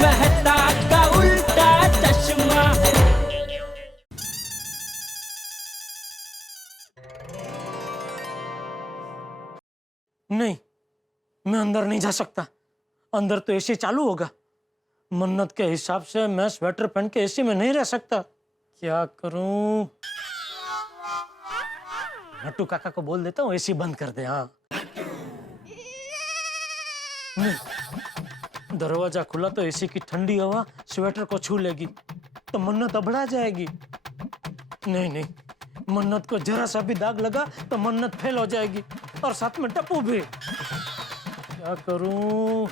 मेहता का उल्टा चश्मा। नहीं, मैं अंदर नहीं जा सकता। अंदर तो एसी चालू होगा। मन्नत के हिसाब से मैं स्वेटर पहन के एसी में नहीं रह सकता। क्या करूं? नट्टू काका को बोल देता हूँ एसी बंद कर दे। हाँ, नहीं, दरवाजा खुला तो एसी की ठंडी हवा स्वेटर को छू लेगी तो मन्नत अबड़ा जाएगी। नहीं नहीं, मन्नत को जरा सा भी दाग लगा तो मन्नत फेल हो जाएगी और साथ में टप्पू भी। क्या करूं?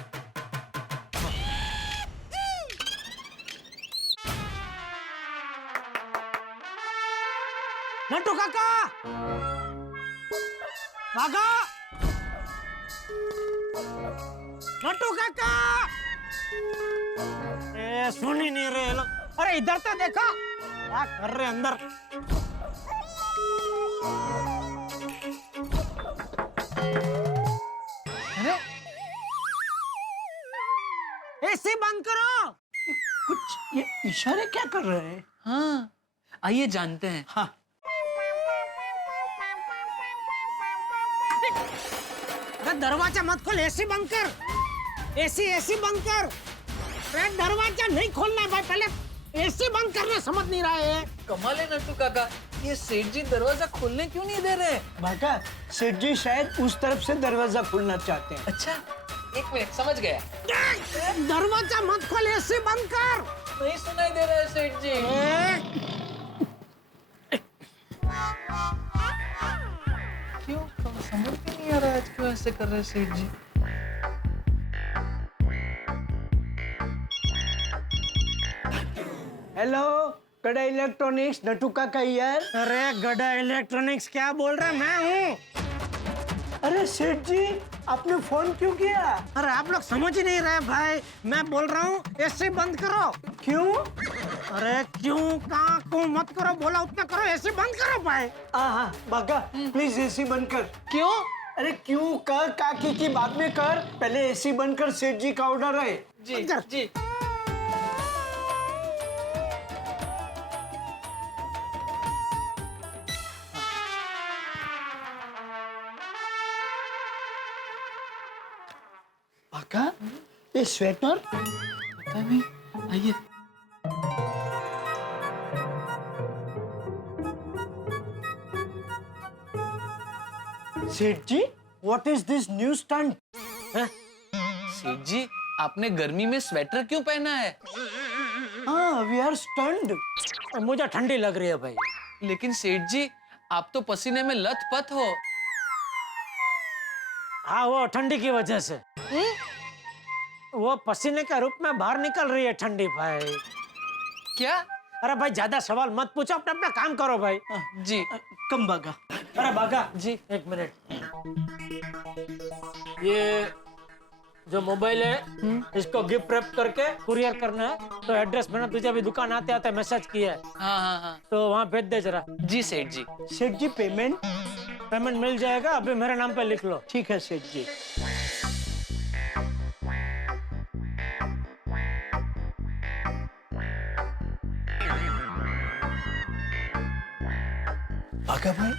नट्टू काका, काका, नट्टू काका, सुन ही नहीं रहे लोग। अरे इधर तो देखो, क्या कर रहे अंदर? अरे एसी बंद करो। कुछ ये इशारे क्या कर रहे हैं? हाँ, आइए जानते हैं। हाँ, दरवाजा मत खोल, एसी बंद कर। एसी बंद कर। अरे दरवाजा नहीं खोलना है भाई, पहले एसी बंद करना समझ नहीं रहा है। कमाल है नट्टू काका, ये सेठ जी दरवाजा खोलने क्यों नहीं दे रहे? भागा, सेठ जी शायद उस तरफ से दरवाजा खोलना चाहते हैं। अच्छा, एक मिनट, समझ गया। दरवाजा मत खोल, एसी बंद कर। नहीं सुनाई दे रहा है सेठ जी। क्यों? समझ भी नहीं आ रहा है क्यों ऐसे कर रहे हैं सेठ जी। हेलो, कड़ा इलेक्ट्रॉनिक्स, नट्टू काका यार। अरे गड़ा इलेक्ट्रॉनिक्स क्या बोल रहा है? मैं हूँ। अरे सेठ जी, आपने फोन क्यों किया? अरे आप लोग समझ ही नहीं रहे भाई, मैं बोल रहा हूँ एसी बंद करो। क्यों? अरे क्यों कहाँ को मत करो, बोला उतना करो, एसी बंद करो भाई। हाँ, भागा, प्लीज एसी बंद कर। क्यों? अरे क्यों कर, काकी की बाद में कर, पहले एसी बंद कर, सेठ जी का ऑर्डर है। जी जी। भागा, ये स्वेटर? पता नहीं, आइए। सेठ जी, what is this new stunt? सेठ जी, आपने गर्मी में स्वेटर क्यों पहना है? हाँ, वी आर स्टंट। मुझे ठंडी लग रही है भाई। लेकिन सेठ जी, आप तो पसीने में लथपथ हो। हाँ, वो ठंडी की वजह से। वो पसीने के रूप में बाहर निकल रही है ठंडी भाई। क्या? अरे भाई ज्यादा सवाल मत पूछो, अपना अपना काम करो भाई। जी। कम भागा। अरे बागा जी। एक मिनट, ये जो मोबाइल है इसको गिफ्ट रैप करके कुरियर करना है। तो एड्रेस मैंने तुझे अभी दुकान आते आते मैसेज किया है, हाँ हाँ हाँ। तो वहाँ भेज दे जरा। जी सेठ जी। सेठ जी, पेमेंट? पेमेंट मिल जाएगा, अभी मेरे नाम पे लिख लो। ठीक है सेठ जी। भागा भाई,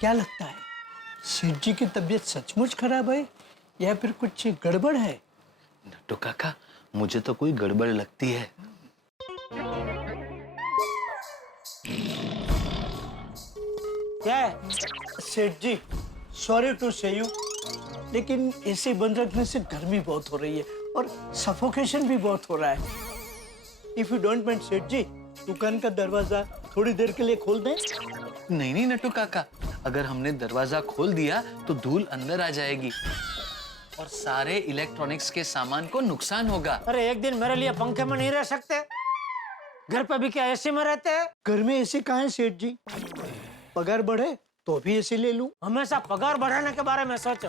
क्या लगता है, सेठ जी की तबीयत सचमुच खराब है या फिर कुछ गड़बड़ है? नट्टू काका, मुझे तो कोई गड़बड़ लगती है। क्या है? सेठ जी, सॉरी टू से यू, लेकिन एसी बंद रखने से गर्मी बहुत हो रही है और सफोकेशन भी बहुत हो रहा है। इफ यू डोंट माइंड सेठ जी, दुकान का दरवाजा थोड़ी देर के लिए खोल दें? नहीं नहीं नट्टू काका, अगर हमने दरवाजा खोल दिया तो धूल अंदर आ जाएगी और सारे इलेक्ट्रॉनिक्स के सामान को नुकसान होगा। अरे एक दिन मेरे लिए पंखे में नहीं रह सकते? घर पे भी क्या एसी में रहते हैं? घर में एसी कहाँ है सेठ जी? पगार बढ़े तो भी एसी ले लूं। हमेशा पगार बढ़ाने के बारे में सोचो,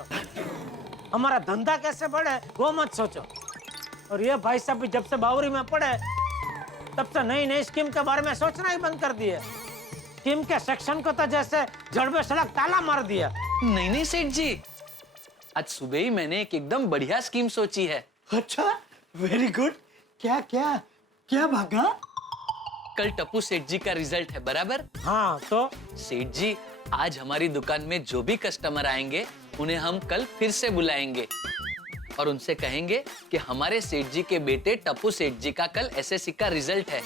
हमारा धंधा कैसे बढ़े वो मत सोचो। और ये भाई साहब भी जब से बावरी में पड़े तब से नई नई स्कीम के बारे में सोचना ही बंद कर दिया। स्कीम के सेक्शन को तो जैसे जड़ में सड़क ताला मार दिया। नहीं नहीं सेठ जी, आज सुबह ही मैंने एक एकदम बढ़िया स्कीम सोची है। अच्छा, वेरी गुड, क्या क्या क्या भागा? कल टप्पू सेठ जी का रिजल्ट है, बराबर? हाँ तो सेठ जी, आज हमारी दुकान में जो भी कस्टमर आएंगे उन्हें हम कल फिर से बुलाएंगे और उनसे कहेंगे कि हमारे सेठ जी के बेटे टप्पू सेठ जी का कल एसएससी का रिजल्ट है,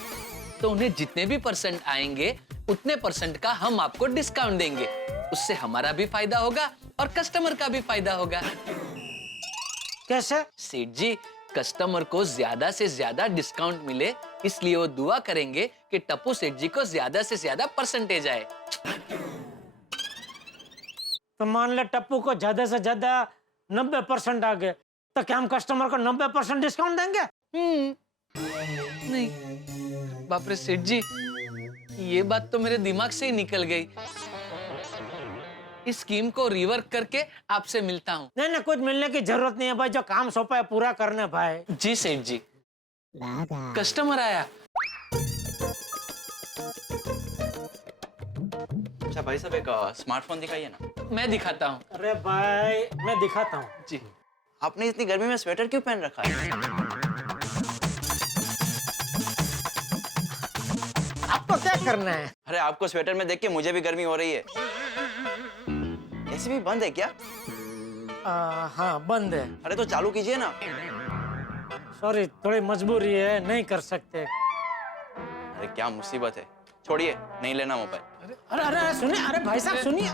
तो उन्हें जितने भी परसेंट आएंगे उतने परसेंट का हम आपको डिस्काउंट देंगे। उससे हमारा भी फायदा होगा और कस्टमर का भी फायदा होगा। कैसे? सेठ जी, कस्टमर को ज्यादा से ज्यादा डिस्काउंट मिले, इसलिए वो दुआ करेंगे कि टप्पू सेठ जी को ज्यादा से ज्यादा परसेंटेज आए। तो मान ले टप्पू को ज्यादा से ज्यादा 90% आ गए, तो क्या हम कस्टमर को 90% डिस्काउंट देंगे? नहीं। बाप रे सेठ जी, ये बात तो मेरे दिमाग से ही निकल गई। इस स्कीम को रिवर्क करके आपसे मिलता हूँ। नहीं नहीं, कुछ मिलने की जरूरत नहीं है भाई, जो काम सौंपा है पूरा करने भाई। जी सेठ जी। कस्टमर आया। अच्छा भाई साहब, एक स्मार्टफोन दिखाइए ना। मैं दिखाता हूँ। अरे भाई मैं दिखाता हूँ। जी। आपने इतनी गर्मी में स्वेटर क्यों पहन रखा है? आपको क्या करना है? अरे आपको स्वेटर में देख के मुझे भी गर्मी हो रही है। एसी भी बंद है क्या? हाँ बंद है। अरे तो चालू कीजिए ना। सॉरी, थोड़ी मजबूरी है, नहीं कर सकते। अरे क्या मुसीबत है, छोड़िए, नहीं लेना मोबाइल। अरे अरे अरे सुनिए, अरे भाई साहब सुनिए।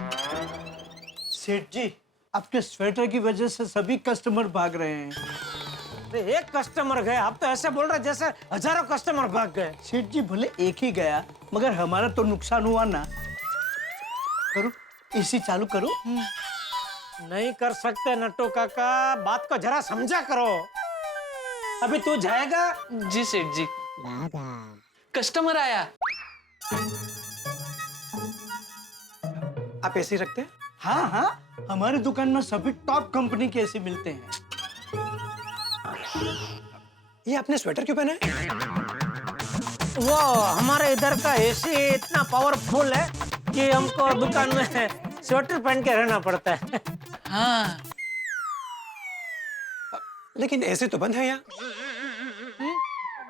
सेठ जी, आपके स्वेटर की वजह से सभी कस्टमर भाग रहे हैं। अरे एक कस्टमर गए, आप तो ऐसे बोल रहे जैसे हजारों कस्टमर भाग गए। सेठ जी, भले एक ही गया मगर हमारा तो नुकसान हुआ ना। करो, एसी चालू करो। नहीं कर सकते नट्टू काका, बात को जरा समझा करो। अभी तू जाएगा? जी सेठ जी। कस्टमर आया। आप एसी रखते हैं? हाँ हाँ, हमारी दुकान में सभी टॉप कंपनी के एसी मिलते हैं। ये आपने स्वेटर क्यों पहना है? वो हमारे इधर का एसी इतना पावरफुल है कि हमको दुकान में स्वेटर पहन के रहना पड़ता है। हाँ। लेकिन एसी तो बंद है यहाँ।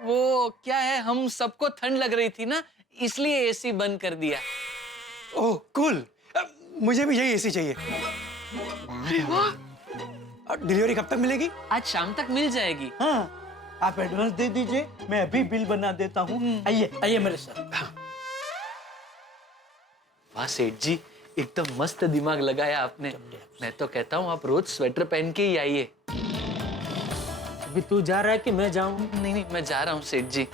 वो क्या है, हम सबको ठंड लग रही थी ना, इसलिए एसी बंद कर दिया। ओह कूल, मुझे भी यही एसी चाहिए। अरे वाह। डिलीवरी कब तक मिलेगी? आज शाम तक मिल जाएगी। हाँ, आप एडवांस दे दीजिए, मैं अभी बिल बना देता हूँ। आइए आइए मेरे साथ। वाह सेठ जी, एकदम मस्त दिमाग लगाया आपने। मैं तो कहता हूँ आप रोज स्वेटर पहन के ही आइए। अभी तू जा रहा है कि मैं जाऊं? नहीं नहीं, मैं जा रहा हूँ सेठ जी।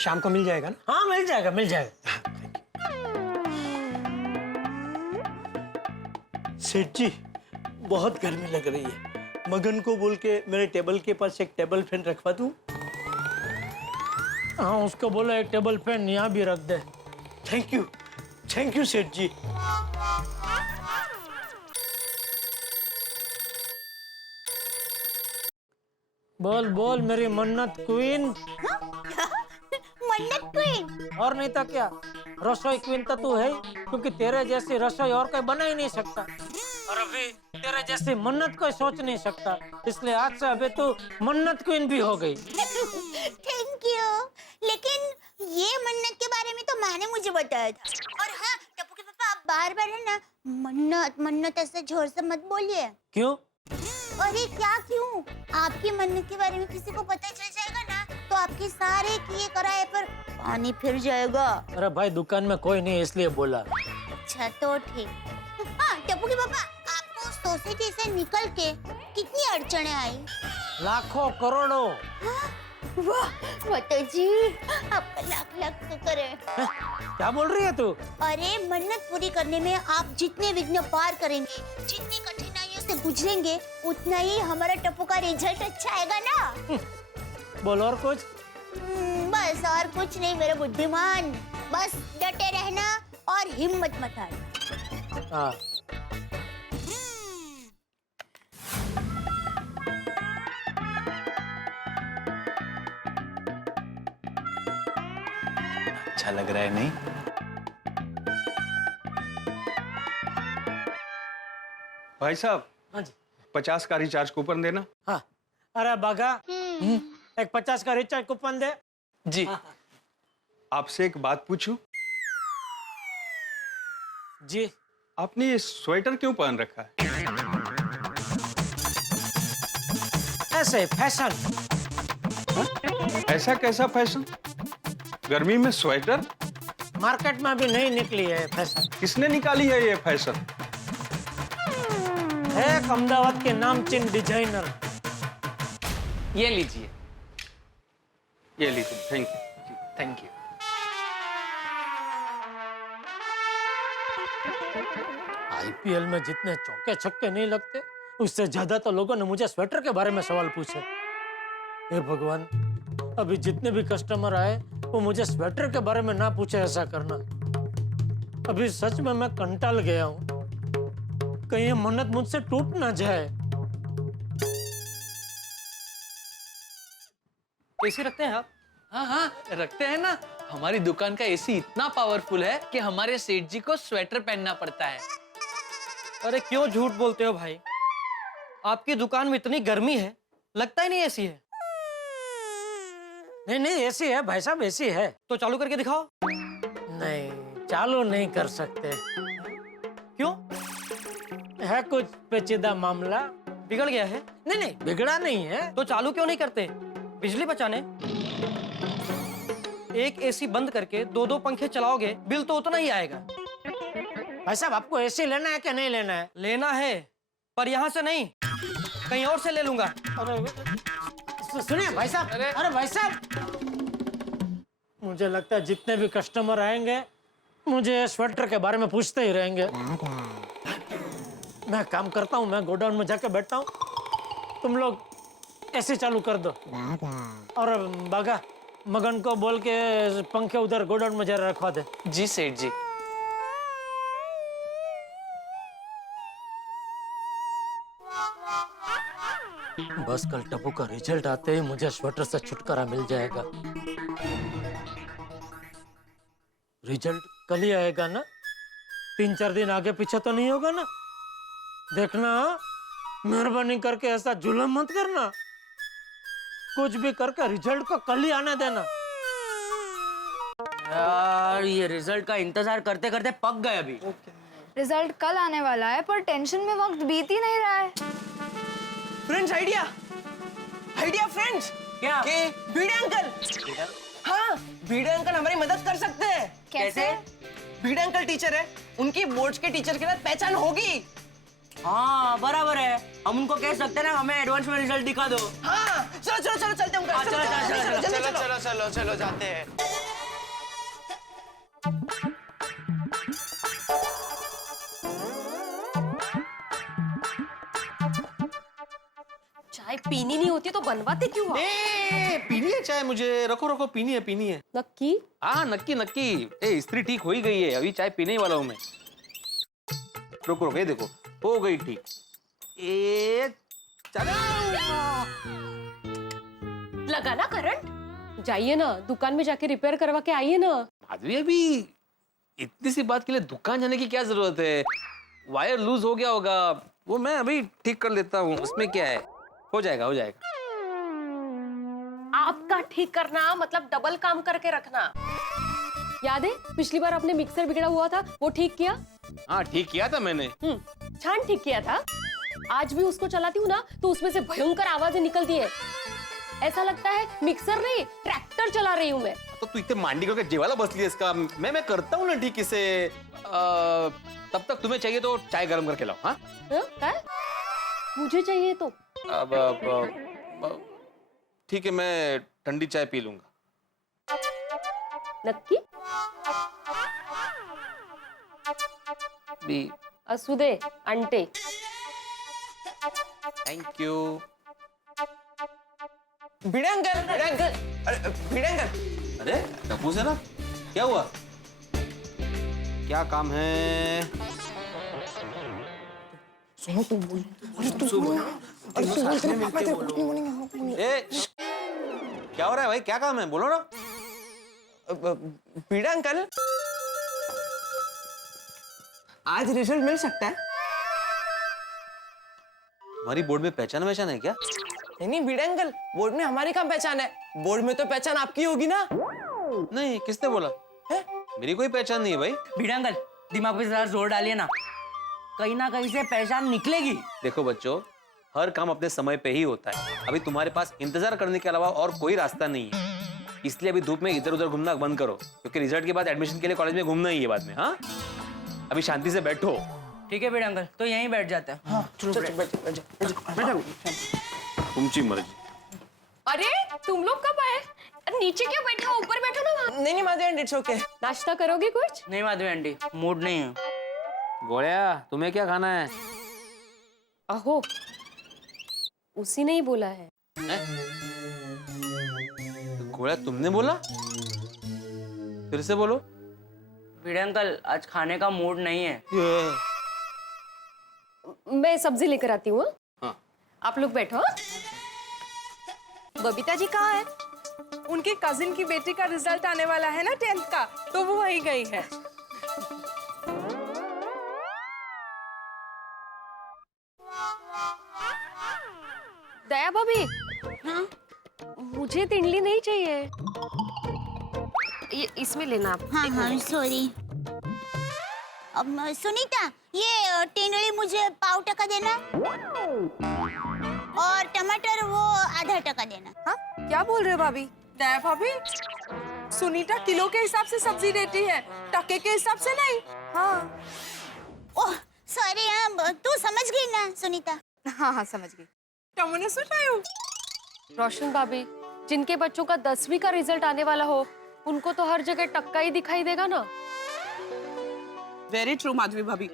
शाम को मिल जाएगा ना? हाँ मिल जाएगा, मिल जाएगा। सेठ जी, बहुत गर्मी लग रही है। मगन को बोल के मेरे टेबल के पास एक टेबल फैन रखवा दूं? हाँ उसको बोलो एक टेबल फैन यहाँ भी रख दे। थैंक यू सेठ जी। बोल बोल मेरी मन्नत क्वीन। मन्नत क्वीन? और नहीं तो क्या, रसोई क्वीन तो तू है, क्योंकि तेरे जैसी रसोई और कोई बना ही नहीं सकता। और अभी तेरे जैसी मन्नत कोई सोच नहीं सकता, इसलिए आज से अभी तू मन्नत क्वीन भी हो गई। Thank you. लेकिन ये मन्नत के बारे में तो माँ ने मुझे बताया था। और हाँ टप्पू के पापा, आप बार-बार है ना मन्नत मन्नत ऐसे जोर से मत बोलिए। क्यों? अरे क्या क्यों? आपकी मन्नत के बारे में किसी को पता चल जाएगा ना, तो आपके सारे किए कराए पर पानी फिर जाएगा। अरे भाई दुकान में कोई नहीं इसलिए बोला। अच्छा तो ठीक। हाँ टप्पू के पापा, आपको सोसाइटी से निकल के कितनी अड़चने आई? लाखों करोड़ों। वाह माता जी, आपका लाख लाख शुक्र है। क्या बोल रही है तू? अरे मन्नत पूरी करने में आप जितने विघ्न पार करेंगे, जितनी कठिनाइयों से गुजरेंगे, उतना ही हमारा टप्पू का रिजल्ट अच्छा आएगा ना। बोल और कुछ? बस और कुछ नहीं मेरे बुद्धिमान, बस डटे रहना और हिम्मत मत हारना। हाँ अच्छा अच्छा लग रहा है नहीं? भाई साहब, हाँ जी 50 का रिचार्ज कूपन देना। हाँ। अरे बागा एक 50 का रिचार्ज कूपन दे। जी। आपसे एक बात पूछूं? जी आपने ये स्वेटर क्यों पहन रखा है? ऐसे फैशन। ऐसा कैसा फैशन? गर्मी में स्वेटर? मार्केट में अभी नहीं निकली है फैशन। किसने निकाली है ये फैशन? एक अहमदाबाद के नामचीन डिजाइनर। ये लीजिए। ये लीजिए, thank you. Thank you. IPL में जितने चौके छक्के नहीं लगते, उससे ज्यादा तो लोगों ने मुझे स्वेटर के बारे में सवाल पूछे। हे भगवान, अभी जितने भी कस्टमर आए वो मुझे स्वेटर के बारे में ना पूछे ऐसा करना। अभी सच में मैं कंटाल गया हूँ। कहीं ये मन्नत मुझसे टूट ना जाए। एसी रखते हैं आप? हाँ हाँ रखते हैं ना। हमारी दुकान का एसी इतना पावरफुल है कि हमारे सेठ जी को स्वेटर पहनना पड़ता है। अरे क्यों झूठ बोलते हो भाई? आपकी दुकान में इतनी गर्मी है, लगता ही नहीं एसी है। नहीं नहीं एसी है भाई साहब, एसी है। तो चालू करके दिखाओ। नहीं चालू नहीं कर सकते। क्यों? है कुछ पेचीदा मामला। बिगड़ गया है? नहीं नहीं बिगड़ा नहीं है। तो चालू क्यों नहीं करते? बिजली बचाने। एक एसी बंद करके दो दो पंखे चलाओगे, बिल तो उतना ही आएगा। भाई साहब आपको एसी लेना है क्या नहीं लेना है? लेना है, पर यहाँ से नहीं, कहीं और से ले लूंगा। अरे सुनिए भाई साहब। अरे भाई साहब, मुझे लगता है जितने भी कस्टमर आएंगे मुझे स्वेटर के बारे में पूछते ही रहेंगे। मैं काम करता हूँ, मैं गोडाउन में जाके बैठता हूँ, तुम लोग एसी चालू कर दो। और बागा मगन को बोल के पंखे उधर गोडाउन में जरा रखवा दे। जी सेठ जी। बस कल टप्पू का रिजल्ट आते ही मुझे स्वेटर से छुटकारा मिल जाएगा। रिजल्ट कल ही आएगा ना? 3-4 दिन आगे पीछे तो नहीं होगा ना? देखना, मेहरबानी करके ऐसा जुल्म मत करना। कुछ भी करके रिजल्ट को कल ही आने देना। यार ये रिजल्ट का इंतजार करते करते पक गए अभी। रिजल्ट कल आने वाला है पर टेंशन में वक्त बीत ही नहीं रहा है। Friends idea, idea friends. क्या? भिड़े अंकल। हाँ, भिड़े अंकल हमारी मदद कर सकते हैं। कैसे? भिड़े अंकल टीचर है, उनकी बोर्ड्स के टीचर के साथ पहचान होगी। हाँ बराबर है, हम उनको कह सकते हैं ना हमें एडवांस में रिजल्ट दिखा दो। हाँ चलो चलो चलो चलते हैं। चलो चलो चलो चलो जाते हैं। चाय पीनी नहीं होती तो बनवाते क्यों आप? पीनी है चाय मुझे। रखो रखो, पीनी है पीनी है। नक्की? हाँ नक्की नक्की। स्त्री ठीक हो ही गई है, अभी चाय पीने ही वाला हूँ मैं। रुको रुको, ये देखो हो गई ठीक। लगा ना करंट? जाइए ना दुकान में जाके रिपेयर करवा के आइए ना। माधवी अभी इतनी सी बात के लिए दुकान जाने की क्या जरूरत है? वायर लूज हो गया होगा, वो मैं अभी ठीक कर लेता हूँ, उसमें क्या है, हो जाएगा हो जाएगा। आपका ठीक करना मतलब डबल काम करके रखना। याद है पिछली बार आपने मिक्सर बिगड़ा हुआ था, वो ठीक किया? हाँ ठीक किया था मैंने। छान ठीक किया था। आज भी उसको चलाती हूँ ना तो उसमें से भयंकर आवाजें निकलती है। ऐसा लगता है मिक्सर नहीं ट्रैक्टर चला रही हूँ मैं। तो तू इतने मांडी करके जेवाला बसली है इसका। मैं करता हूँ ना ठीक इसे। तब तक तुम्हें चाहिए तो चाय गर्म करके लाओ। हाँ क्या? मुझे चाहिए तो अब ठीक है, मैं ठंडी चाय पी लूंगा। नक्की? भी असू दे अंटे। Thank you. Bhide uncle, Bhide uncle, अरे भिड़े अंकल। अरे टप्पू से ना, क्या हुआ? क्या काम है? सुनो तुम बोल। अरे तुम बोल। अरे तुम बोल, तेरे पापा तेरे को नहीं बोलेंगे। क्या हो रहा है भाई? क्या काम है? बोलो ना। बीड़ा अंकल, आज रिजल्ट मिल सकता है? हमारी बोर्ड में पहचान वहचान है क्या? नहीं बीड़ा अंकल, बोर्ड में हमारी कहाँ पहचान है? बोर्ड में तो पहचान आपकी होगी ना? नहीं, किसने बोला है? मेरी कोई पहचान नहीं है भाई। बीड़ा अंकल, दिमाग पे जरा जोर डालिए ना कहीं से पहचान निकलेगी। देखो बच्चों, हर काम अपने समय पे ही होता है। अभी तुम्हारे पास इंतजार करने के अलावा और कोई रास्ता नहीं है, इसलिए अभी धूप में इधर उधर घूमना बंद करो, क्योंकि रिजल्ट के बाद एडमिशन के लिए कॉलेज में घूमना ही है बाद में। हाँ, अभी शांति से बैठो। ठीक है बीड़ा अंकल, तो यहीं बैठ जाते हैं। हाँ, तुमची मर्जी। अरे तुम लोग कब आए? नीचे क्यों बैठे हो? ऊपर बैठो ना वहाँ। नहीं माधवी आंटी, इट्स ओके। नाश्ता करोगे कुछ? नहीं माधवी आंटी, मूड नहीं है। गोया, तुम्हें क्या खाना है? अहो, उसी ने ही बोला है। गोया, तुमने बोला? फिर से बोलो। बीड़ा अंकल, आज खाने का मूड नहीं है। मैं सब्जी लेकर आती हूँ। हाँ? आप लोग बैठो। बबीता जी कहाँ है? उनके कजिन की बेटी का रिजल्ट आने वाला है ना 10th का, तो वो वहीं गई है। दया भाभी, हाँ? मुझे तिंडली नहीं चाहिए। ये इसमें लेना आप। हाँ हाँ सॉरी। अब सुनीता, ये टेंडली मुझे पाव टका देना और टमाटर वो आधा टका देना। हाँ, क्या बोल रहे हो भाभी? दया भाभी, सुनीता किलो के हिसाब से सब्जी देती है, टके के हिसाब से नहीं। हाँ। ओह सॉरी, हाँ तू समझ गई ना सुनीता? हाँ हाँ समझ गई। तुमने सुनायो? रोशन भाभी, जिनके बच्चों का 10वीं का रिजल्ट आने वाला हो, उनको तो हर जगह टक्का ही दिखाई देगा ना। वेरी ट्रू माधवी भाभी,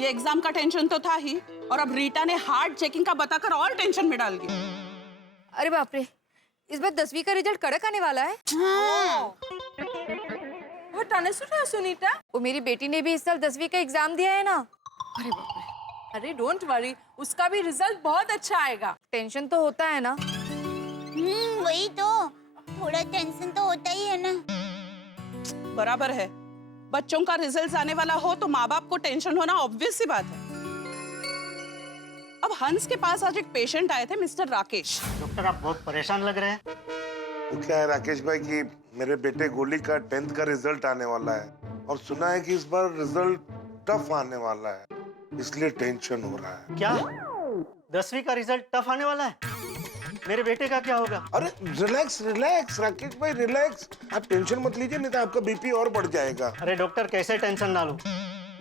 ये एग्जाम का टेंशन तो था ही, और अब रीटा ने हार्ड चेकिंग का बताकर और टेंशन में डाल दिया। अरे बाप रे, इस बार 10वीं का रिजल्ट कड़क आने वाला है। हाँ। वो तने सुना सुनीता? वो मेरी बेटी ने भी इस साल 10वीं का एग्जाम दिया है ना। अरे बाप रे। अरे डोंट वरी, उसका भी रिजल्ट बहुत अच्छा आएगा। टेंशन तो होता है ना। वही तो, थोड़ा टेंशन तो होता ही है ना। बराबर है, बच्चों का रिजल्ट आने वाला हो तो माँ बाप को टेंशन होना ऑब्वियस सी बात है। अब हंस के पास आज एक पेशेंट आए थे, मिस्टर राकेश। डॉक्टर आप बहुत परेशान लग रहे हैं। वो क्या है राकेश भाई कि मेरे बेटे गोली का 10th का रिजल्ट आने वाला है, और सुना है कि इस बार रिजल्ट टफ आने वाला है, इसलिए टेंशन हो रहा है। क्या 10वीं का रिजल्ट टफ आने वाला है? मेरे बेटे का क्या होगा? अरे रिलैक्स रिलैक्स राकेश भाई, रिलैक्स। आप टेंशन मत लीजिए, नहीं तो आपका बीपी और बढ़ जाएगा। अरे डॉक्टर कैसे टेंशन ना लूं?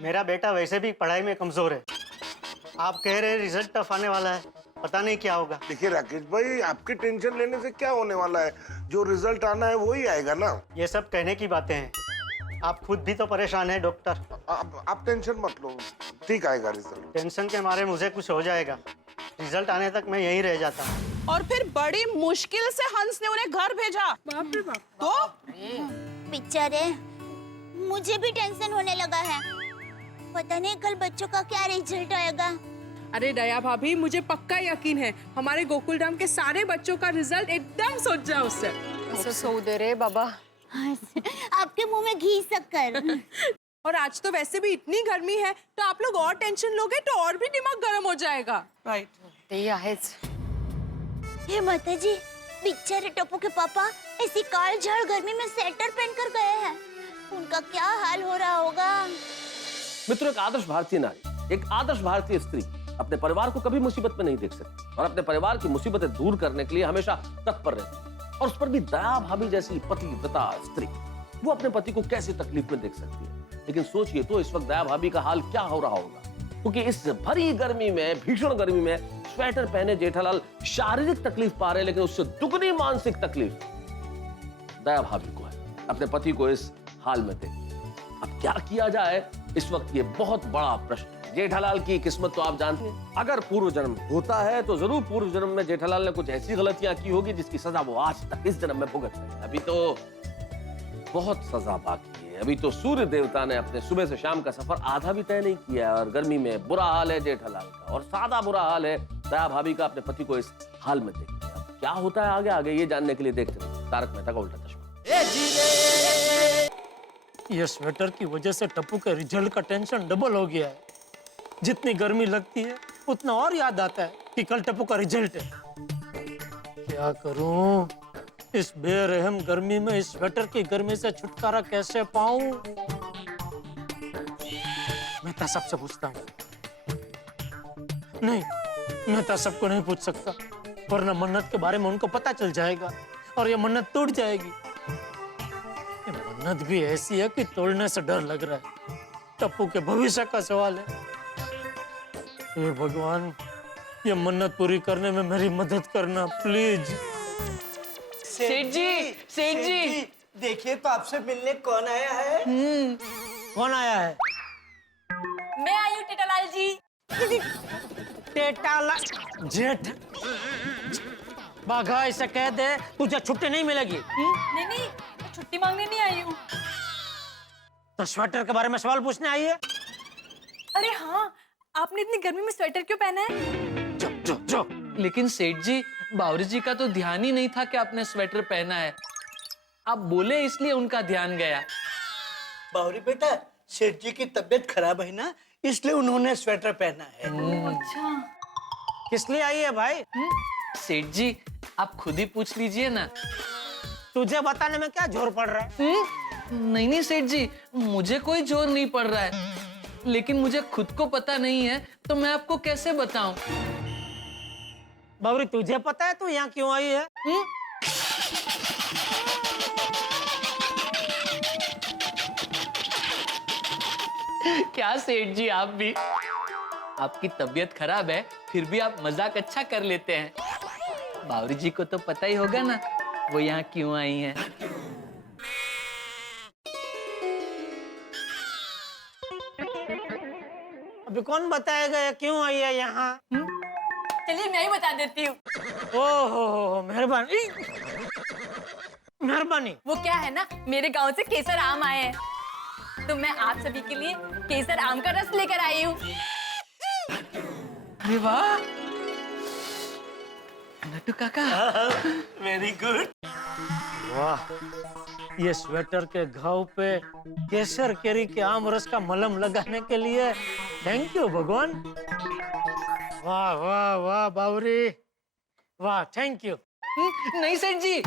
मेरा बेटा वैसे भी पढ़ाई में कमजोर है, आप कह रहे हैं रिजल्ट टफ आने वाला है, पता नहीं क्या होगा। देखिए राकेश भाई, आपकी टेंशन लेने से क्या होने वाला है, जो रिजल्ट आना है वो ही आएगा ना। ये सब कहने की बातें हैं, आप खुद भी तो परेशान हैं डॉक्टर। आप टेंशन मत लो, ठीक आएगा रिजल्ट। टेंशन के मारे मुझे कुछ हो जाएगा, रिजल्ट आने तक मैं यहीं रह जाता हूँ। और फिर बड़ी मुश्किल से हंस ने उन्हें घर भेजा। बाप रे बाप। तो बेचारे, मुझे भी टेंशन होने लगा है, पता नहीं कल बच्चों का क्या रिजल्ट आएगा। अरे दया भाभी, मुझे पक्का यकीन है हमारे गोकुल धाम के सारे बच्चों का रिजल्ट एकदम सोच जाए उससे। सो दे रे बाबा। आपके मुंह में घी शक्कर। और आज तो वैसे भी इतनी गर्मी है, तो आप लोग और टेंशन लोगे तो और भी दिमाग गर्म हो जाएगा। राइट। ते आहेच। हे माता जी, बेचारे टप्पू के पापा ऐसी काल झाड़ गर्मी में स्वेटर पहनकर गए हैं, उनका क्या हाल हो रहा होगा। मित्रों, एक आदर्श भारतीय नारी, एक आदर्श भारतीय स्त्री अपने परिवार को कभी मुसीबत में नहीं देख सकती और अपने परिवार की मुसीबतें दूर करने के लिए हमेशा तत्पर रहती है। और उस पर भी दया भाभी जैसी पतिव्रता स्त्री, वो अपने पति को कैसे तकलीफ में देख सकती है। लेकिन सोचिए तो इस वक्त दया भाभी का हाल क्या हो रहा होगा, क्योंकि इस भरी गर्मी में, भीषण गर्मी में स्वेटर पहने जेठालाल शारीरिक तकलीफ पा रहे हैं, लेकिन उससे दुगनी मानसिक तकलीफ दया भाभी को है अपने पति को इस हाल में देख। अब क्या किया जाए, इस वक्त ये बहुत बड़ा प्रश्न है। जेठालाल की किस्मत तो आप जानते हैं, अगर पूर्व जन्म होता है तो जरूर पूर्व जन्म में जेठालाल ने कुछ ऐसी गलतियां की होगी जिसकी सजा वो आज तक इस जन्म में भुगत रहे हैं। अभी तो बहुत सजा बाकी है। अभी तो सूर्य देवता ने अपने सुबह से शाम का सफर आधा भी तय नहीं किया है, और गर्मी में बुरा हाल है जेठालाल का, और सादा बुरा हाल है दया भाभी का अपने पति को इस हाल में देखते हैं। अब क्या होता है आगे आगे ये जानने के लिए देखते रहिए तारक मेहता का उल्टा चश्मा। ये स्वेटर की वजह से टप्पू के रिजल्ट का टेंशन डबल हो गया है। जितनी गर्मी लगती है उतना और याद आता है कि कल टप्पू का रिजल्ट है। क्या करूं? इस बेरहम गर्मी में इस स्वेटर की गर्मी से छुटकारा कैसे पाऊं? मैं तो सबसे पूछता हूँ। नहीं, मैं तो सबको नहीं पूछ सकता, वरना मन्नत के बारे में उनको पता चल जाएगा और ये मन्नत टूट जाएगी। ये मन्नत भी ऐसी है कि तोड़ने से डर लग रहा है। टप्पू के भविष्य का सवाल है। हे भगवान, ये मन्नत पूरी करने में मेरी मदद करना प्लीज। सेठ जी देखिए तो आपसे मिलने कौन आया है? कौन आया है? मैं आई हूँ टेटालाल जी। टेटाला जेठ बाघा, इसे कह दे तुझे छुट्टी नहीं मिलेगी। नहीं नहीं, छुट्टी मांगने नहीं आई हूँ। तो स्वेटर के बारे में सवाल पूछने आई है? अरे हाँ, आपने इतनी गर्मी में स्वेटर क्यों पहना है? जो। लेकिन सेठ जी, बावरी जी का तो ध्यान ही नहीं था कि आपने स्वेटर पहना है। आप बोले इसलिए उनका ध्यान गया। बावरी बेटा, सेठ जी की तबीयत खराब है ना, इसलिए उन्होंने स्वेटर पहना है। अच्छा, किस लिए आई है भाई? सेठ जी, आप खुद ही पूछ लीजिए ना। तुझे बताने में क्या जोर पड़ रहा है? नहीं सेठ जी, मुझे कोई जोर नहीं पड़ रहा है, लेकिन मुझे खुद को पता नहीं है तो मैं आपको कैसे बताऊं? बावरी, तुझे पता है तू यहाँ क्यों आई है? क्या सेठ जी, आप भी? आपकी तबीयत खराब है फिर भी आप मजाक अच्छा कर लेते हैं। बावरी जी को तो पता ही होगा ना वो यहाँ क्यों आई हैं। अभी कौन बताएगा ये क्यों आई है यहाँ? चलिए मैं ही बता देती हूँ। ओहो, मेहरबानी मेहरबानी। वो क्या है ना, मेरे गांव से केसर आम आए हैं, तो मैं आप सभी के लिए केसर आम का रस लेकर आई हूँ। अरे वाह, नट्टू काका। Very good. वाह, ये स्वेटर के घाव पे केसर केरी के आम रस का मलहम लगाने के लिए थैंक यू भगवान। वाह वाह वाह बावरी, वाह, थैंक यू। नहीं सेठ जी।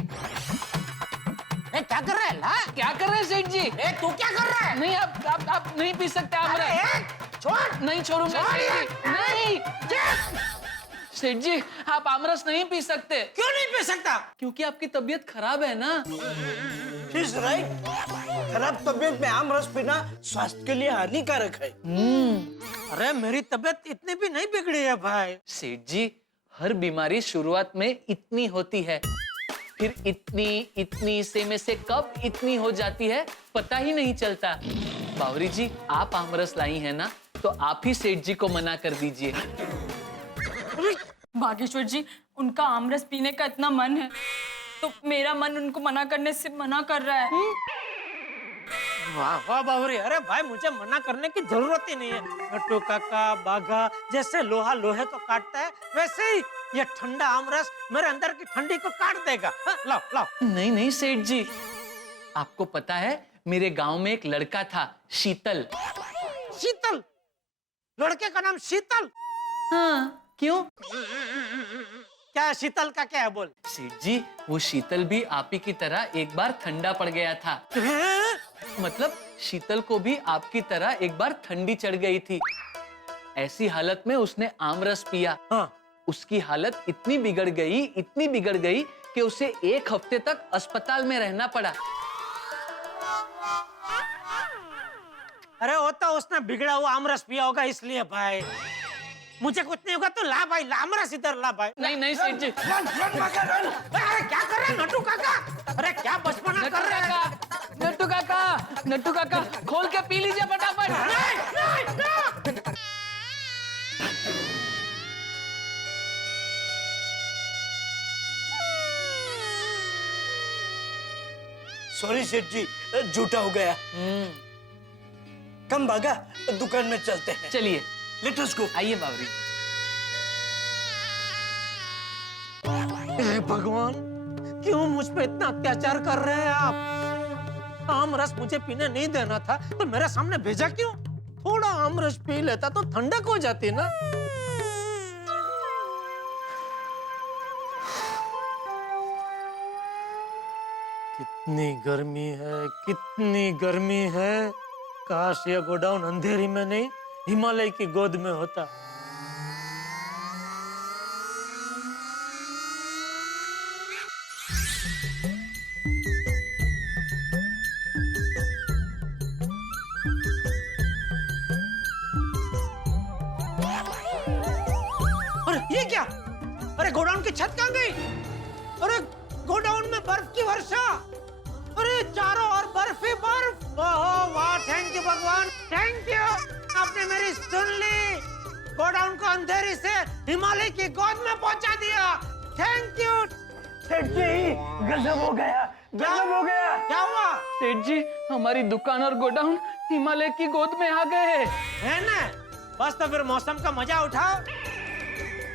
क्या कर रहा है? ला? क्या कर रहे हैं सेठ जी? तू क्या कर रहा है? नहीं, आप नहीं पी सकते आम रस। छोड़। नहीं छोड़ूंगा सेठ जी। नहीं सेठ जी, आप आमरस नहीं पी सकते। क्यों नहीं पी सकता? क्योंकि आपकी तबीयत खराब है ना। She's right। खराब तबीयत में आम रस पीना स्वास्थ्य के लिए हानिकारक है। अरे मेरी तबीयत इतनी भी नहीं बिगड़ी है भाई। सेठ जी, हर बीमारी शुरुआत में इतनी होती है, फिर इतनी से कब इतनी हो जाती है पता ही नहीं चलता। बावरी जी, आप आमरस लाई है ना, तो आप ही सेठ जी को मना कर दीजिए। बागेश्वर जी, उनका आमरस पीने का इतना मन है, तो मेरा मन उनको मना करने से मना कर रहा है। वाह वाह बावरी, अरे भाई मुझे मना करने की जरूरत ही नहीं है। नट्टू काका, बाघा, जैसे लोहा लोहे को काटता है वैसे ही ये ठंडा आमरस मेरे अंदर की ठंडी को काट देगा। लाओ लाओ। नहीं सेठ जी, आपको पता है मेरे गांव में एक लड़का था, शीतल। शीतल? लड़के का नाम शीतल? हाँ, क्यों? क्या शीतल का क्या है बोल? सेठ जी, वो शीतल भी आप ही की तरह एक बार ठंडा पड़ गया था। मतलब शीतल को भी आपकी तरह एक बार ठंडी चढ़ गई थी। ऐसी हालत में उसने आमरस पिया। हाँ। उसकी हालत इतनी बिगड़ गई कि उसे 1 हफ्ते तक अस्पताल में रहना पड़ा। अरे वो तो उसने बिगड़ा हुआ आमरस पिया होगा इसलिए भाई। मुझे कुछ नहीं होगा तो ला भाई, ला आमरस इधर ला भाई। नहीं सेठ जी। अरे क्या कर रहे हैं नट्टू काका? अरे क्या बचपना कर रहे हैं? नट्टू काका, खोल के पी लीजिए फटाफट। सॉरी सेठ जी, झूठा हो गया। कम भागा, दुकान में चलते हैं। चलिए, लेट अस गो। आइए बावरी। हे भगवान, क्यों मुझ पे इतना अत्याचार कर रहे हैं आप? आम रस मुझे पीने नहीं देना था तो मेरे सामने भेजा क्यों? थोड़ा आम रस पी लेता तो ठंडक हो जाती ना। कितनी गर्मी है, कितनी गर्मी है। काश ये गोडाउन अंधेरी में नहीं हिमालय की गोद में होता। अरे ये क्या? अरे गोडाउन की छत कहाँ गई? अरे गोडाउन में बर्फ की वर्षा। अरे चारों ओर बर्फ ही बर्फ। ओहो वाह, थैंक यू भगवान, थैंक यू, आपने मेरी सुन ली। गोडाउन को अंधेरी से हिमालय की गोद में पहुंचा दिया। थैंक यू सेठ जी, गजब हो गया, गजब हो गया। क्या हुआ? सेठ जी, हमारी दुकान और गोडाउन हिमालय की गोद में आ गए है ना? बस तो फिर मौसम का मजा उठाओ।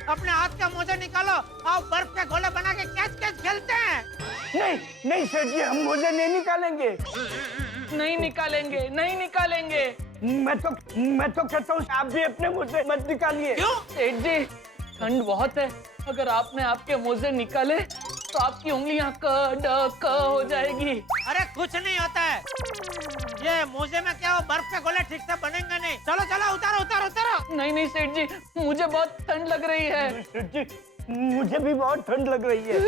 अपने हाथ का मोजा निकालो, आओ बर्फ के गोले बना के कैच कैच खेलते हैं। नहीं नहीं सेठ जी, हम मोजे नहीं निकालेंगे। नहीं निकालेंगे, नहीं निकालेंगे। मैं तो कहता हूँ आप भी अपने मोजे मत निकालिए। क्यों? सेठ जी, ठंड बहुत है, अगर आपने आपके मोजे निकाले तो आपकी उंगलियां क हो जाएगी। अरे कुछ नहीं होता है, ये मोजे में क्या हो, बर्फ के गोले ठीक से बनेंगे नहीं। चलो चलो उतारो उतारो उतारो। नहीं नहीं सेठ जी, मुझे बहुत ठंड लग रही है। सेठ जी, मुझे भी बहुत ठंड लग रही है।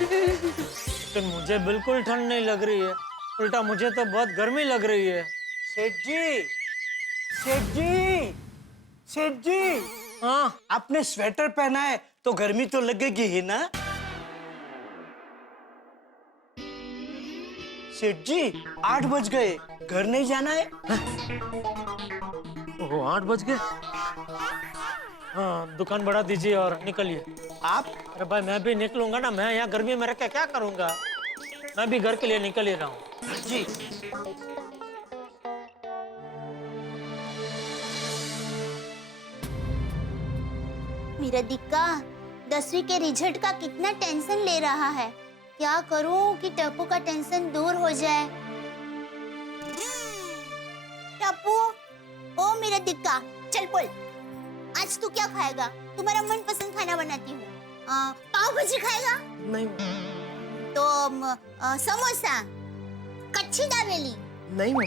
तो मुझे बिल्कुल ठंड नहीं लग रही है, उल्टा मुझे तो बहुत गर्मी लग रही है। सेठ जी, सेठ जी, सेठ जी, हाँ आपने स्वेटर पहना है तो गर्मी तो लगेगी ही ना। सेठ जी 8 बज गए, घर नहीं जाना है? ओह 8 बज गए। हाँ दुकान बढ़ा दीजिए और निकलिए। आप? अरे भाई मैं भी निकलूंगा ना, मैं यहाँ गर्मी में रह के क्या करूंगा? मैं भी घर के लिए निकल ही रहा हूँ। जी मेरा दिक्का 10वीं के रिजल्ट का कितना टेंशन ले रहा है। क्या करूं कि टप्पू का टेंशन दूर हो जाए। टप्पू, ओ मेरा दिक्का, चल बोल, आज तू क्या खाएगा? तुम्हारा मनपसंद खाना बनाती हूँ। पाव भाजी खाएगा? नहीं तो समोसा, कच्ची दाबेली? नहीं मम्मी।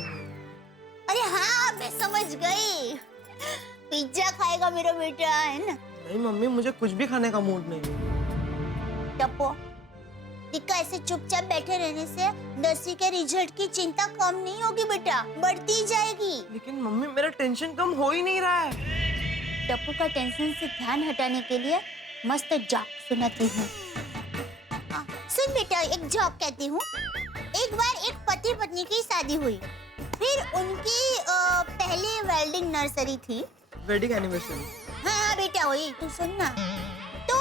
अरे हाँ मैं समझ गई, पिज्जा खाएगा मेरा बेटा, है ना? नहीं मम्मी, मुझे कुछ भी खाने का मूड नहीं है। टप्पू, दिक्का ऐसे चुपचाप बैठे रहने से 10वीं के रिजल्ट की चिंता कम नहीं होगी बेटा, बढ़ती ही जाएगी। लेकिन मम्मी मेरा टेंशन कम हो ही नहीं रहा है। टप्पू का टेंशन से ध्यान हटाने के लिए मस्त जोक सुनाती हूँ। सुन बेटा, एक जोक कहती हूँ। एक बार एक पति पत्नी की शादी हुई, फिर उनकी पहली वेडिंग नर्सरी थी। Wedding anniversary? हाँ बेटा वही, तू सुन ना। तो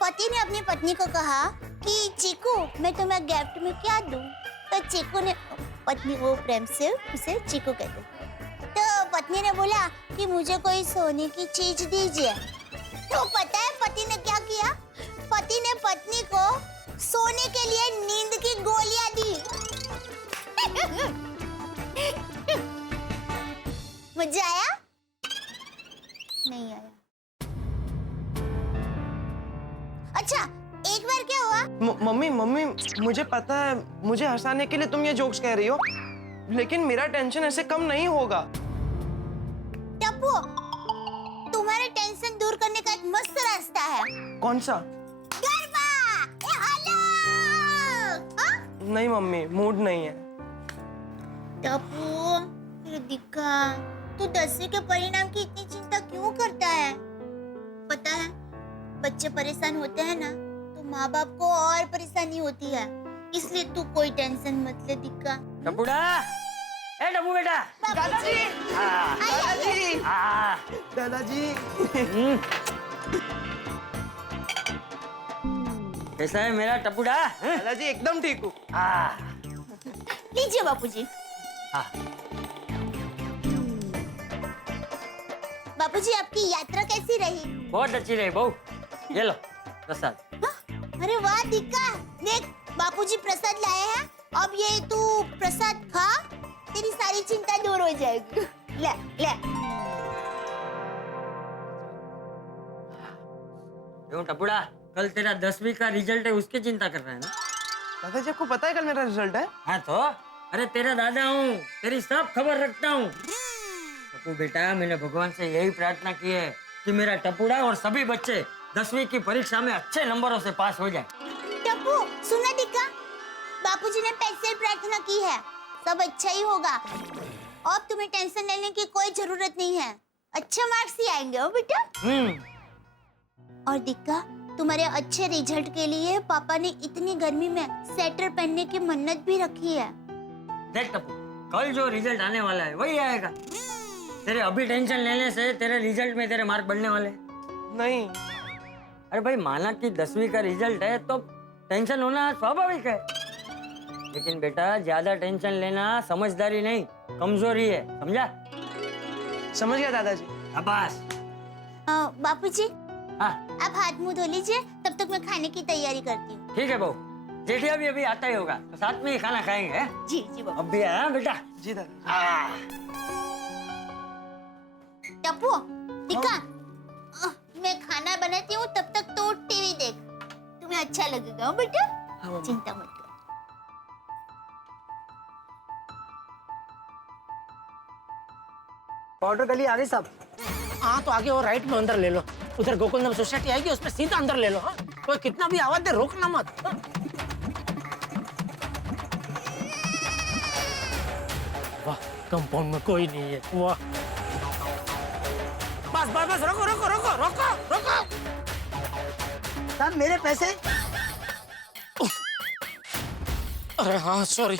पति ने अपनी पत्नी को कहा कि चीकू मैं तुम्हें गिफ्ट में क्या दूं? तो चीकू ने, पत्नी वो प्रेम से उसे चीकू कहते, तो पत्नी ने बोला कि मुझे कोई सोने की चीज दीजिए। तो पता है पति ने क्या किया? पति ने पत्नी को सोने के लिए नींद की गोलियां दी। मजा आया? नहीं आया। अच्छा एक बार क्या हुआ? मम्मी मुझे पता है, मुझे हंसाने के लिए तुम ये जोक्स कह रही हो, लेकिन मेरा टेंशन ऐसे कम नहीं होगा। टप्पू, तुम्हारे टेंशन दूर करने का एक मस्त रास्ता है। कौन सा? गरबा! ए हेलो! हाँ? नहीं मम्मी, मूड नहीं है। टप्पू, तेरे दिक्का, तू 10वीं के परिणाम की इतनी चिंता क्यों करता है? पता है बच्चे परेशान होते हैं ना तो माँ बाप को और परेशानी होती है, इसलिए तू कोई टेंशन मत ले दिक्का। टप्पूड़ा, ए टप्पू बेटा। दादाजी! दादाजी! दादाजी! कैसा है मेरा टप्पूड़ा? दादाजी एकदम ठीक हूँ। लीजिए बापूजी। बापूजी आपकी यात्रा कैसी रही? बहुत अच्छी रही बहू, ये लो प्रसाद। अरे वाह दिक्का, देख बापूजी प्रसाद लाए हैं अब ये तू प्रसाद खा, तेरी सारी चिंता दूर हो जाएगी। ले ले। क्यों टपुड़ा, कल तेरा 10वीं का रिजल्ट है, उसकी चिंता कर रहा है ना? दादाजी आपको पता है कल मेरा रिजल्ट है? हाँ तो, अरे तेरा दादा हूँ, तेरी सब खबर रखता हूँ। टप्पू बेटा, मैंने भगवान से यही प्रार्थना की है कि मेरा टपुड़ा और सभी बच्चे 10वीं की परीक्षा में अच्छे नंबरों से पास हो जाए। टप्पू सुना दिक्का, बापूजी ने पैसे प्रार्थना की है, सब अच्छा ही होगा। अब तुम्हें टेंशन लेने की कोई जरूरत नहीं है, अच्छे मार्क्स ही आएंगे हो बेटा। और दिक्का, तुम्हारे अच्छे रिजल्ट के लिए पापा ने इतनी गर्मी में स्वेटर पहनने की मन्नत भी रखी है। देख टप्पू, कल जो रिजल्ट आने वाला है वही आएगा। तेरे अभी टेंशन लेने से तेरे रिजल्ट में तेरे मार्क बढ़ने वाले नहीं। अरे भाई, माना कि 10वीं का रिजल्ट है तो टेंशन होना स्वाभाविक है, लेकिन बेटा ज्यादा टेंशन लेना समझदारी नहीं, कमजोरी है, समझा? समझ गया दादाजी। शाबाश। बापूजी, हाँ आप हाथ मुंह धो लीजिए, तब तक मैं खाने की तैयारी करती हूँ। ठीक है बहू, जेठिया भी अभी आता ही होगा तो साथ में ही खाना खाएंगे। जी जी बाबू। अब भी आया बेटा? जी दादा। टप्पू, दिक्का, मैं खाना बनाती हूँ, तब तक तो टीवी देख, तुम्हें अच्छा लगेगा बेटा। हाँ, चिंता मत कर। पाउडर गली आ गई साहब। हाँ तो आगे वो राइट में अंदर ले लो, उधर गोकुलधाम सोसाइटी आएगी, उसमें सीधा अंदर ले लो। हाँ, कोई कितना भी आवाज दे रोकना मत। हाँ? वाह, कंपाउंड में कोई नहीं है। वाह, बस बस बस, रोको रोको रोको रोको रोको। साहब मेरे पैसे। अरे हाँ सॉरी।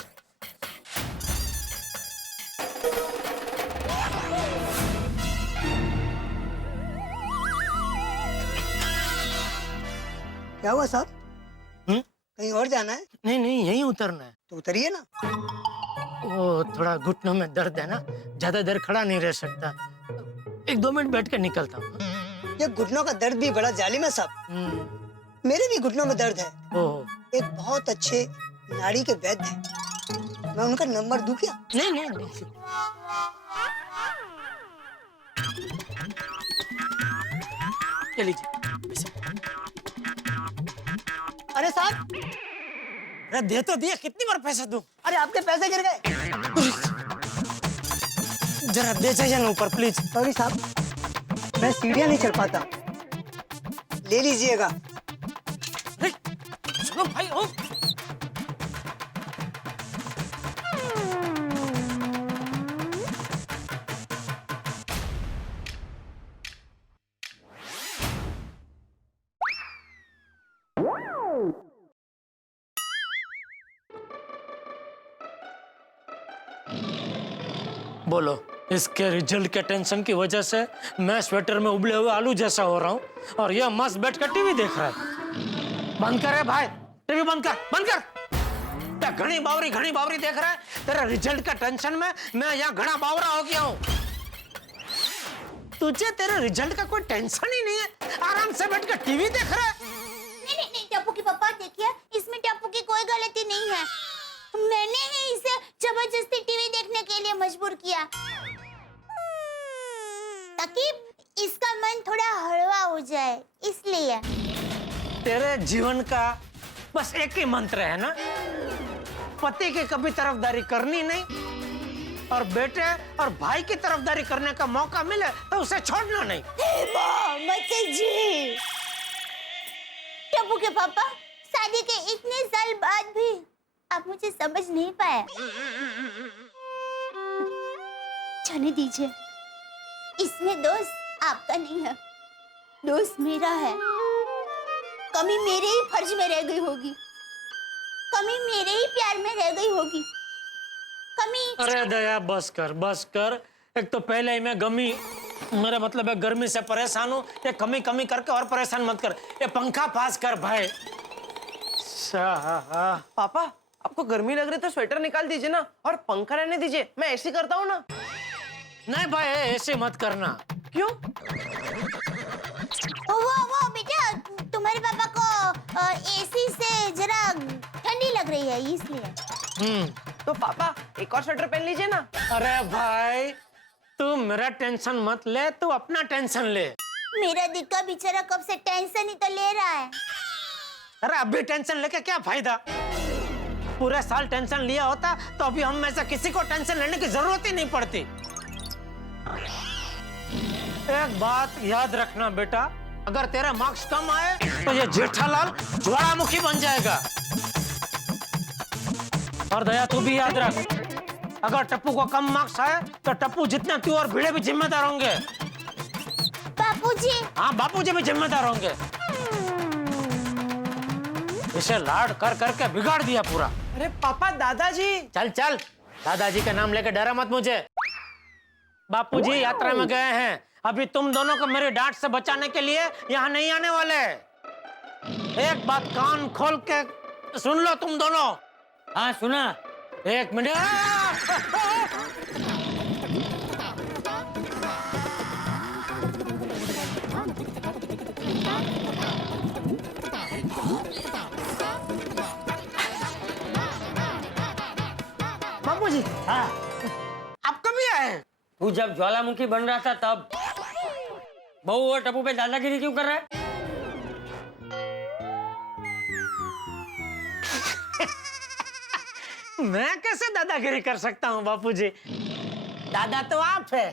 क्या हुआ साहब? कहीं और जाना है? नहीं नहीं, यहीं उतरना है। तो उतरिए ना। वो थोड़ा घुटनों में दर्द है ना, ज्यादा देर खड़ा नहीं रह सकता, 1-2 मिनट बैठ के निकलता हूँ। ये घुटनों का दर्द भी बड़ा जालिम है साहब। मेरे भी घुटनों में दर्द है। एक बहुत अच्छे नाड़ी के वैद्य हैं, मैं उनका नंबर दूं क्या? नहीं नहीं नहीं। ये लीजिए। अरे साहब, अरे दे तो दिया, कितनी बार पैसे दूं? अरे आपके पैसे गिर गए। जरा दे जाइए ना ऊपर प्लीज। सॉरी साहब, मैं सीढ़ियाँ नहीं चढ़ पाता, ले लीजिएगा। सुनो भाई, ओ बोलो, इसके रिजल्ट के टेंशन की वजह से मैं स्वेटर में उबले हुए आलू जैसा हो रहा हूँ और यह मस्त बैठ कर टीवी देख रहा है। बंद कर भाई, टीवी बंद कर, बंद कर। क्या घनी बावरी देख रहा है? तेरे रिजल्ट के टेंशन में मैं यहाँ घना बावरा हो गया हूँ। तुझे तेरे रिजल्ट का कोई टेंशन ही नहीं है, आराम से बैठ कर टीवी देख रहा है। नहीं नहीं नहीं टप्पू की पापा, देखिए इसमें टप्पू की कोई गलती नहीं है, मैंने ही इसे जबरदस्ती टीवी देखने के लिए मजबूर किया ताकि इसका मन थोड़ा हलवा हो जाए, इसलिए। तेरे जीवन का बस एक ही मंत्र है ना, पति की कभी तरफदारी करनी नहीं, और बेटे और भाई की तरफदारी करने का मौका मिले तो उसे छोड़ना नहीं। जी टप्पू के पापा, शादी के इतने साल बाद भी आप मुझे समझ नहीं पाए। जाने दीजिए, इसमें दोष आपका नहीं है, दोष मेरा है। कमी मेरे ही फर्ज में रह गई होगी, कमी मेरे ही प्यार में रह गई होगी, कमी। अरे दया बस कर। एक तो पहले ही मैं गमी, मेरा मतलब है गर्मी से परेशान हूँ, ये कमी करके और परेशान मत कर। ये पंखा पास कर भाई। पापा, आपको गर्मी लग रही तो स्वेटर निकाल दीजिए ना और पंखा रहने दीजिए, मैं ऐसे करता हूँ ना। नहीं भाई, ऐसे मत करना। क्यों? वो बेटा, तुम तुम्हारे पापा को एसी से जरा ठंडी लग रही है इसलिए। तो पापा एक और स्वेटर पहन लीजिए ना। अरे भाई तू मेरा टेंशन मत ले, तू अपना टेंशन ले। मेरा दिक्का बेचारा कब से टेंशन ही तो ले रहा है। अरे अभी टेंशन लेके क्या फायदा? पूरे साल टेंशन लिया होता तो अभी हम में से किसी को टेंशन लेने की जरूरत ही नहीं पड़ती। एक बात याद रखना बेटा, अगर तेरे मार्क्स कम आए तो ये जेठालाल ज्वालामुखी बन जाएगा। और दया तू भी याद रख, अगर टप्पू को कम मार्क्स आए तो टप्पू जितना तू और भिड़े भी जिम्मेदार होंगे। बापूजी? हाँ बापूजी भी जिम्मेदार होंगे। इसे लाड कर करके बिगाड़ दिया पूरा। अरे पापा दादाजी। चल चल, दादाजी का नाम लेकर डरा मत मुझे। बापूजी यात्रा में गए हैं, अभी तुम दोनों को मेरे डांट से बचाने के लिए यहाँ नहीं आने वाले। एक बात कान खोल के सुन लो तुम दोनों। हाँ सुना। एक मिनट। बापूजी हाँ आप कभी आए? तू जब ज्वालामुखी बन रहा था तब। बहू और टप्पू पे दादागिरी क्यों कर रहा है? मैं कैसे दादागिरी कर सकता हूँ बापूजी? दादा तो आप है।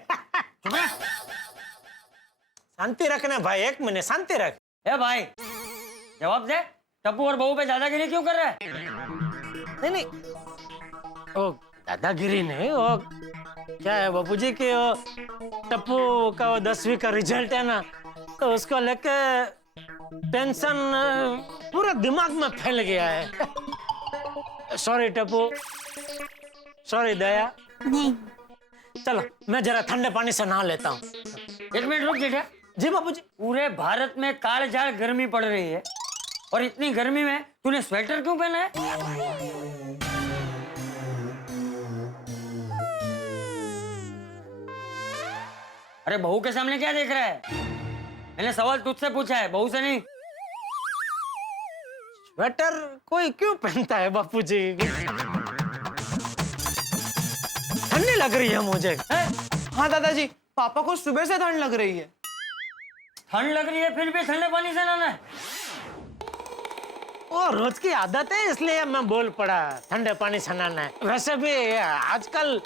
शांति रखना भाई, एक मिनट शांति रख। ए भाई जवाब दे, टप्पू और बहू पे दादागिरी क्यों कर रहा है? नहीं नहीं, ओ दादागिरी नहीं, वो क्या है बापूजी कि वो टप्पू का वो 10वीं का रिजल्ट है ना, तो उसको लेके टेंशन पूरे दिमाग में फैल गया है। सॉरी टप्पू, सॉरी दया। नहीं। चलो मैं जरा ठंडे पानी से नहा लेता हूँ। एक मिनट रुक जेठा। जी बापूजी। पूरे भारत में काल झाड़ गर्मी पड़ रही है और इतनी गर्मी में तूने स्वेटर क्यों पहना है? अरे बहू के सामने क्या देख रहा है? मैंने सवाल तुझसे पूछा है, बहू से नहीं। स्वेटर कोई क्यों पहनता है बापूजी? ठंडी लग रही है मुझे। हाँ दादाजी, पापा को सुबह से ठंड लग रही है। ठंड लग रही है फिर भी ठंडे पानी से नहाना है? वो रोज की आदत है इसलिए मैं बोल पड़ा ठंडे पानी से नहाना है। वैसे भी आजकल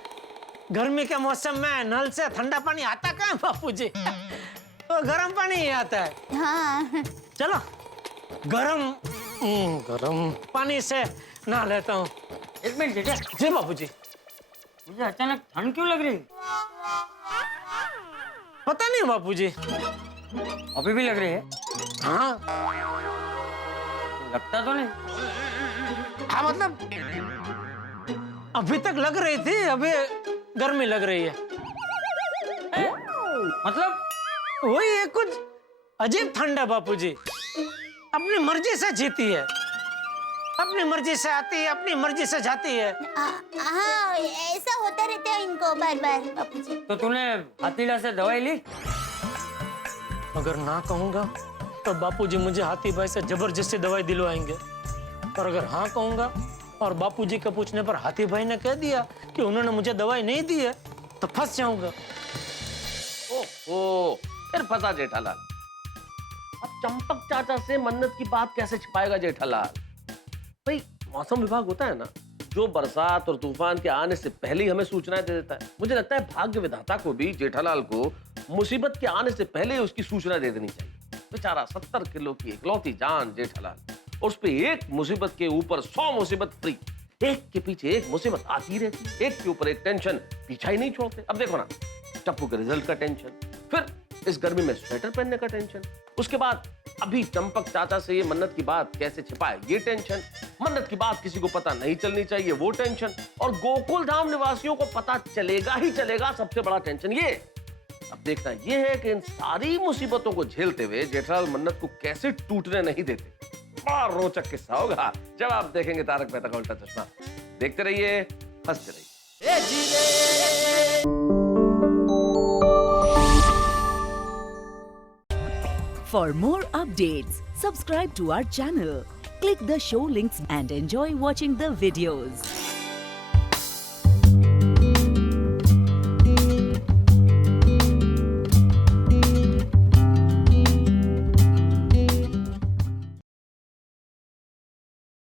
गर्मी के मौसम में नल से ठंडा पानी आता कहाँ है बापूजी? तो गर्म पानी ही आता है। हाँ। चलो गरम पानी से नहा लेता हूँ। एक मिनट जेठा। जी बापूजी। मुझे अचानक ठंड क्यों लग रही है? पता नहीं बापूजी। अभी भी लग रही है? हाँ लगता तो नहीं। हाँ मतलब अभी तक लग रही थी, अभी गर्मी लग रही है। मतलब वही है, कुछ अजीब ठंड है बापूजी। अपनी मर्जी से जीती है, अपनी मर्जी से आती है, अपनी मर्जी से जाती है। हाँ ऐसा होता रहता है इनको बार बार बापूजी। तो तूने हाथीला से दवाई ली? अगर ना कहूंगा तो बापूजी मुझे हाथी भाई से जबरदस्ती दवाई दिलवाएंगे, और अगर हाँ कहूंगा और बापूजी के पूछने पर हाथी भाई ने कह दिया कि उन्होंने मुझे दवाई नहीं दी है तो फंस जाऊंगा। ओहो, फिर फंसा जेठालाल। अब चंपक चाचा से मन्नत की बात कैसे छिपाएगा जेठालाल? भाई मौसम विभाग होता है ना, जो बरसात और तूफान के आने से पहले ही हमें सूचनाएं दे देता है। मुझे लगता है भाग्य विधाता को भी जेठालाल को मुसीबत के आने से पहले ही उसकी सूचना दे देनी चाहिए। बेचारा 70 किलो की इकलौती जान जेठालाल, और उस पे एक मुसीबत के ऊपर 100 मुसीबत फ्री। एक के पीछे एक मुसीबत आती रहती, एक के ऊपर एक टेंशन पीछा ही नहीं छोड़ते। अब देखो ना, टप्पू के रिजल्ट का टेंशन, फिर इस गर्मी में स्वेटर पहनने का टेंशन, उसके बाद अभी चंपक चाचा से ये मन्नत की बात कैसे छिपाए ये टेंशन, मन्नत की बात किसी को पता नहीं चलनी चाहिए वो टेंशन, और गोकुल धाम निवासियों को पता चलेगा ही चलेगा सबसे बड़ा टेंशन ये। अब देखना ये है कि इन सारी मुसीबतों को झेलते हुए जेठालाल मन्नत को कैसे टूटने नहीं देते। बड़ा रोचक किस्सा होगा जब आप देखेंगे तारक मेहता का उल्टा चश्मा। देखते रहिए, हंसते रहिए। For more updates, subscribe to our channel, click the show links and enjoy watching the videos.